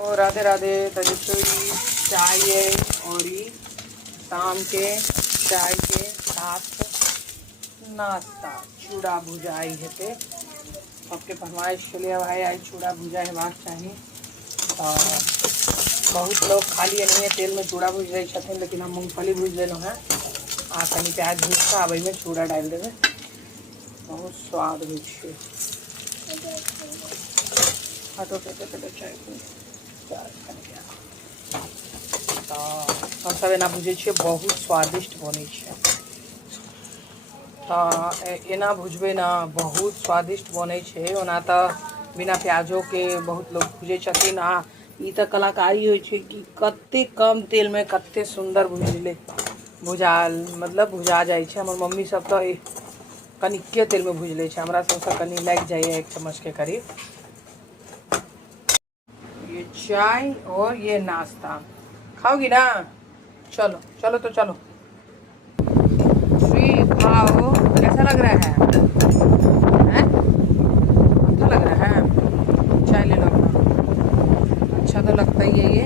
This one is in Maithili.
और राधे राधे। तो चाय है और शाम के चाय के साथ नाश्ता चूड़ा भुजाई हेते सबके फरमाइश चलिए भाई आज चूड़ा भुजा हेबाक चाहिए। तो बहुत लोग खाली नहीं तेल में चूड़ा भूज रहे छथिन, लेकिन हम मूँगफली भूज लेलहुँ हैं आ कनी प्याज भूज के आब में चूड़ा डाल देवे, बहुत स्वाद हो छै। हटो चाय तो हम सब एना भुजे छियै, बहुत स्वादिष्ट बनै छै। तो एना भुजबे ना बहुत स्वादिष्ट बनै छै। ओना तो बिना प्याजो के बहुत लोग भुजे छथिन आ ई तो कलाकारी होइ छै कि कते कम तेल में कते सुंदर भुजाल मतलब भुजा जाए छै। हमर मम्मी सब तो कनिके तेल में भूज ले छै, हमरा सबसे कनी लग जाए 1 चम्मच के करीब। ये चाय और ये नाश्ता खाओगी ना? चलो चलो तो चलो श्री खाओ। कैसा लग रहा है? अच्छा लग रहा है? चाय ले लो। अच्छा तो लगता ही है ये।